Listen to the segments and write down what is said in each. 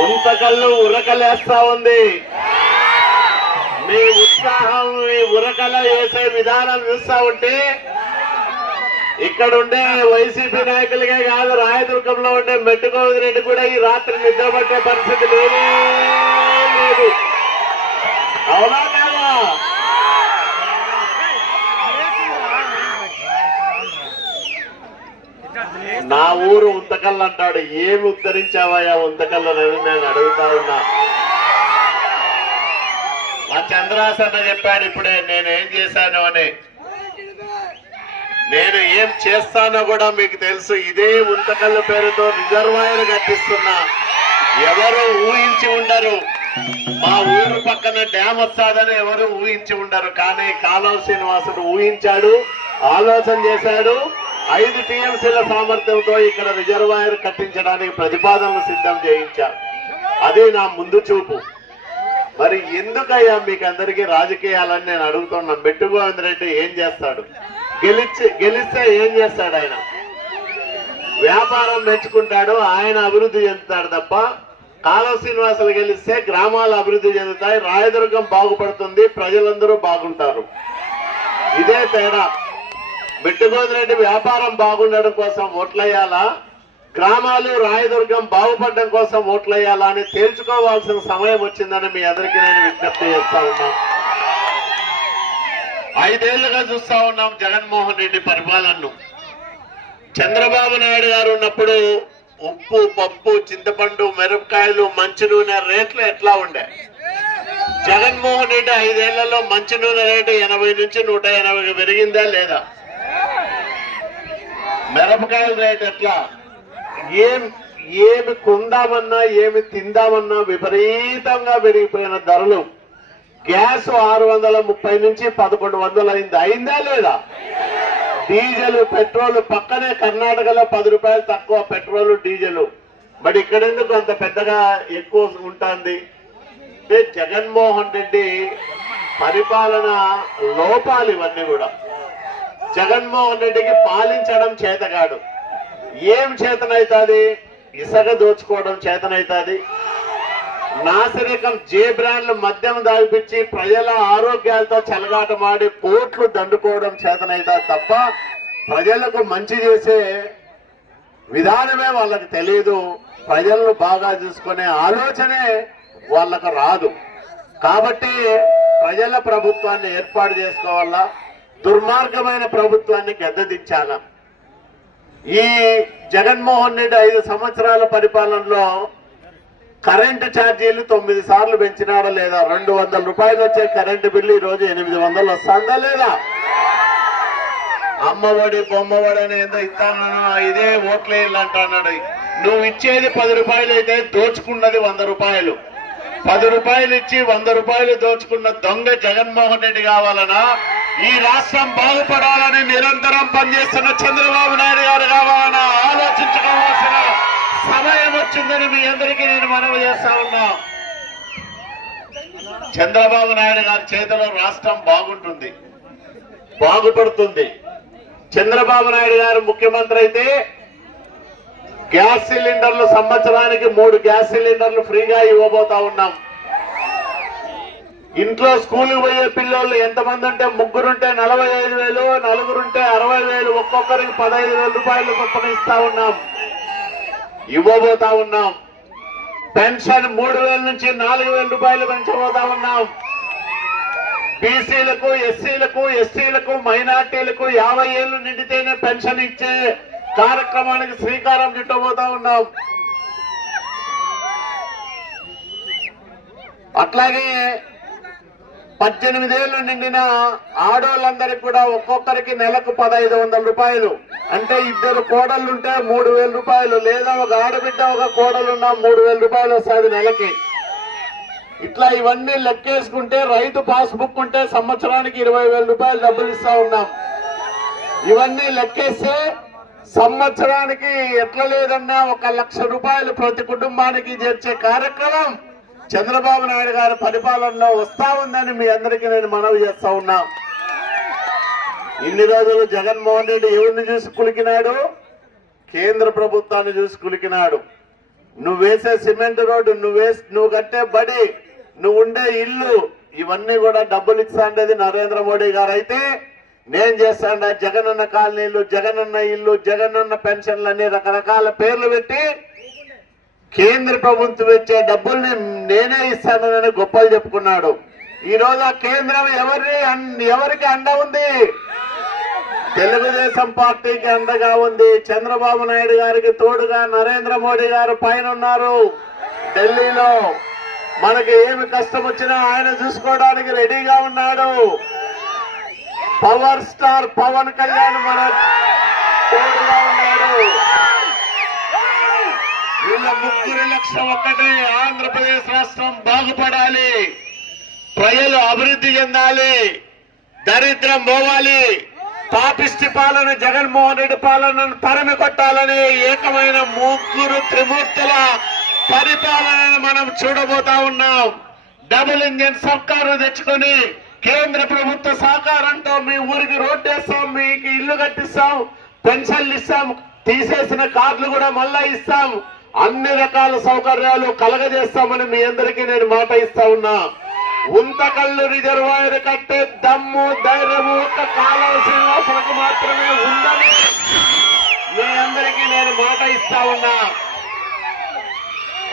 ఉంతకల్లు ఉరకలేస్తా ఉంది. మీ ఉత్సాహం మీ ఉరకల వేసే విధానం చూస్తా ఉంటే ఇక్కడ ఉండే వైసీపీ నాయకులకే కాదు రాయదుర్గంలో ఉండే మెట్టుకోవది రెడ్డి కూడా ఈ రాత్రి నిద్రపట్టే పరిస్థితి లేదు. అవునా కాదా? నా ఊరు ఉంతకల్ అంటాడు. ఏమి ఉద్ధరించావయ్యా ఉంతకల్లని నేను అడుగుతా ఉన్నా. మా చంద్రాసన్న చెప్పాడు ఇప్పుడే నేను ఏం చేశాను అని. నేను ఏం చేస్తానో కూడా మీకు తెలుసు. ఇదే ఉంతకల్ల పేరుతో రిజర్వాయర్ కట్టిస్తున్నా. ఎవరు ఊహించి ఉండరు. మా ఊరు పక్కన డ్యామ్ వస్తాదని ఎవరు ఊహించి ఉండరు. కానీ కాలువ శ్రీనివాసుడు ఊహించాడు ఆలోచన చేశాడు. ఐదు టీఎంసీల సామర్థ్యంతో ఇక్కడ రిజర్వాయర్ కట్టించడానికి ప్రతిపాదనలు సిద్ధం చేయించారు అదే నా ముందు చూపు. మరి ఎందుకయ్యా మీకు అందరికీ రాజకీయాలని నేను అడుగుతున్నా? మెట్టుగోవింద రెడ్డి ఏం చేస్తాడు? గెలిచి గెలిస్తే ఏం చేస్తాడు ఆయన? వ్యాపారం మెచ్చుకుంటాడు ఆయన అభివృద్ధి చెందుతాడు తప్ప కాలువ శ్రీనివాసులు గెలిస్తే గ్రామాలు అభివృద్ధి చెందుతాయి రాయదుర్గం బాగుపడుతుంది ప్రజలందరూ బాగుంటారు. ఇదే తేడా. రెడ్డి వ్యాపారం బాగుండడం కోసం ఓట్లయ్యాలా గ్రామాలు రాయదుర్గం బాగుపడడం కోసం ఓట్లయ్యాలా అని తేల్చుకోవాల్సిన సమయం వచ్చిందని మీ అందరికీ నేను విజ్ఞప్తి చేస్తా ఉన్నాను ఐదేళ్ళుగా చూస్తా ఉన్నాం జగన్మోహన్ రెడ్డి పరిపాలనను. చంద్రబాబు నాయుడు గారు ఉన్నప్పుడు ఉప్పు పప్పు చింతపండు మిరపకాయలు మంచి నూనె రేట్లు ఎట్లా ఉండే? జగన్మోహన్ రెడ్డి ఐదేళ్ళలో మంచి నూనె రేటు ఎనభై నుంచి నూట ఎనభై పెరిగిందా లేదా? మిరపకాయల రేట్ ఎట్లా? ఏం ఏమి కొందామన్నా ఏమి తిందామన్నా విపరీతంగా పెరిగిపోయిన ధరలు. గ్యాస్ ఆరు వందల ముప్పై నుంచి పదకొండు వందలు అయింది. అయిందా లేదా? డీజిల్ పెట్రోల్ పక్కనే కర్ణాటకలో పది రూపాయలు తక్కువ పెట్రోల్ డీజిల్. మరి ఇక్కడ ఎందుకు అంత పెద్దగా ఎక్కువ ఉంటుంది? జగన్మోహన్ రెడ్డి పరిపాలన లోపాలు ఇవన్నీ కూడా. జగన్మోహన్ రెడ్డికి పాలించడం చేతగాడు. ఏం చేతనైతుంది? ఇసగ దోచుకోవడం చేతనైతుంది. నాసిరకం జే బ్రాండ్లు మద్యం దాల్పించి ప్రజల ఆరోగ్యాలతో చెలగాటమాడి కోట్లు దండుకోవడం చేతనైతే తప్ప ప్రజలకు మంచి చేసే విధానమే వాళ్ళకి తెలియదు ప్రజలను బాగా చూసుకునే ఆలోచనే వాళ్ళకు రాదు. కాబట్టి ప్రజల ప్రభుత్వాన్ని ఏర్పాటు చేసుకోవాలా? దుర్మార్గమైన ప్రభుత్వాన్ని గద్దదించాల. ఈ జగన్మోహన్ రెడ్డి ఐదు సంవత్సరాల పరిపాలనలో కరెంటు ఛార్జీలు తొమ్మిది సార్లు పెంచినాడా లేదా? రెండు వందల రూపాయలు వచ్చే కరెంటు బిల్లు ఈ రోజు ఎనిమిది వందలు వస్తుందా లేదా? అమ్మఒడి బొమ్మఒడి అని ఏదో ఇస్తాను ఇదే ఓట్లే అంటున్నాడు నువ్వు ఇచ్చేది పది రూపాయలు అయితే దోచుకున్నది వంద రూపాయలు. పది రూపాయలు ఇచ్చి వంద రూపాయలు దోచుకున్న దొంగ జగన్మోహన్ రెడ్డి కావాలనా? ఈ రాష్ట్రం బాగుపడాలని నిరంతరం పనిచేస్తున్న చంద్రబాబు నాయుడు గారు కావాలన్నా ఆలోచించుకోవాల్సిన సమయం వచ్చిందని మీ అందరికీ నేను మనవి చేస్తా ఉన్నా. చంద్రబాబు నాయుడు గారి చేతిలో రాష్ట్రం బాగుంటుంది. బాగుపడుతుంది. చంద్రబాబు నాయుడు గారు ముఖ్యమంత్రి అయితే గ్యాస్ సిలిండర్లు సంవత్సరానికి మూడు గ్యాస్ సిలిండర్లు ఫ్రీగా ఇవ్వబోతా ఉన్నాం. ఇంట్లో స్కూల్కి పోయే పిల్లలు ఎంతమంది ఉంటే ముగ్గురుంటే నలభై ఐదు వేలు నలుగురుంటే అరవై వేలు ఒక్కొక్కరికి పదహైదు వేల రూపాయలు చొప్పున ఇస్తా ఉన్నాం. ఇవ్వబోతా ఉన్నాం. పెన్షన్ మూడు వేల నుంచి నాలుగు వేల రూపాయలు పెంచబోతా ఉన్నాం. బీసీలకు ఎస్సీలకు ఎస్టీలకు మైనార్టీలకు యాభై ఏళ్ళు నిండితేనే పెన్షన్ ఇచ్చే కార్యక్రమానికి శ్రీకారం చుట్టబోతా ఉన్నాం. అట్లాగే పద్దెనిమిదేళ్ళు నిండిన ఆడోళ్ళందరికీ కూడా ఒక్కొక్కరికి నెలకు పదహైదు వందల రూపాయలు. అంటే ఇద్దరు కోడళ్ళుంటే మూడు వేల రూపాయలు లేదా ఒక ఆడబిడ్డ ఒక కోడలున్నా మూడు వేల రూపాయలు వస్తుంది నెలకి. ఇట్లా ఇవన్నీ లెక్కేసుకుంటే రైతు పాస్బుక్ ఉంటే సంవత్సరానికి ఇరవై వేల రూపాయలు డబ్బులు ఇస్తా ఉన్నాం. ఇవన్నీ లెక్కేస్తే సంవత్సరానికి ఎట్లా లేదన్నా ఒక లక్ష రూపాయలు ప్రతి కుటుంబానికి చేర్చే కార్యక్రమం. చంద్రబాబు నాయుడు గారి పరిపాలనలో వస్తా ఉందని మీ అందరికీ నేను మనవి చేస్తా ఉన్నా. ఇన్ని రోజులు జగన్మోహన్ రెడ్డి ఎవరిని చూసి కులికినాడు? కేంద్ర ప్రభుత్వాన్ని చూసి కులికినాడు. నువ్వు వేసే సిమెంట్ రోడ్డు నువ్వు వేసి నువ్వు కట్టే బడి నువ్వు ఉండే ఇల్లు ఇవన్నీ కూడా డబ్బులు ఇస్తాండేది నరేంద్ర మోడీ గారు అయితే నేను చేస్తాండ జగనన్న కాలనీలు జగనన్న ఇల్లు జగనన్న పెన్షన్లు అన్ని రకరకాల పేర్లు పెట్టి కేంద్ర ప్రభుత్వం ఇచ్చే డబ్బుల్ని నేనే ఇస్తానని గొప్పలు చెప్పుకున్నాడు. ఈరోజు ఆ కేంద్రం ఎవరి ఎవరికి అండ ఉంది? తెలుగుదేశం పార్టీకి అండగా ఉంది. చంద్రబాబు నాయుడు గారికి తోడుగా నరేంద్ర మోడీ గారు పైన ఉన్నారు ఢిల్లీలో మనకి ఏమి కష్టం వచ్చినా ఆయన చూసుకోవడానికి రెడీగా ఉన్నాడు. పవర్ స్టార్ పవన్ కళ్యాణ్ మన ఉన్న ముగ్గురు లక్ష్యం ఒక్కటే ఆంధ్రప్రదేశ్ రాష్ట్రం బాగుపడాలి. ప్రజలు అభివృద్ధి చెందాలి. దరిద్రం పోవాలి. పాపిష్టి పాలన జగన్మోహన్ రెడ్డి పాలనను తరిమి కొట్టాలని ఏకమైన ముగ్గురు త్రిమూర్తుల పరిపాలనను మనం చూడబోతా ఉన్నాం. డబుల్ ఇంజిన్ సర్కారు తెచ్చుకొని కేంద్ర ప్రభుత్వ సహకారంతో మీ ఊరికి రోడ్డు వేస్తాం మీకు ఇల్లు కట్టిస్తాం పెన్షన్లు ఇస్తాం తీసేసిన కార్డులు కూడా మళ్ళా ఇస్తాం. అన్ని రకాల సౌకర్యాలు కలగజేస్తామని మీ అందరికీ నేను మాట ఇస్తా ఉన్నా. ఉంతకల్లు రిజర్వాయర్ కట్టే దమ్ము ధైర్యము ఒక్క కాలువ శ్రీనివాసులకు మాత్రమే ఉందని మీ అందరికీ నేను మాట ఇస్తా ఉన్నా.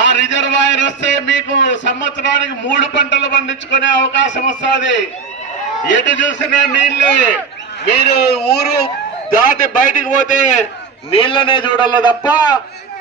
ఆ రిజర్వాయర్ వస్తే మీకు సంవత్సరానికి మూడు పంటలు పండించుకునే అవకాశం వస్తుంది. ఎటు చూసినా నీళ్ళు మీరు ఊరు దాటి బయటికి పోతే నీళ్ళనే చూడాలి తప్ప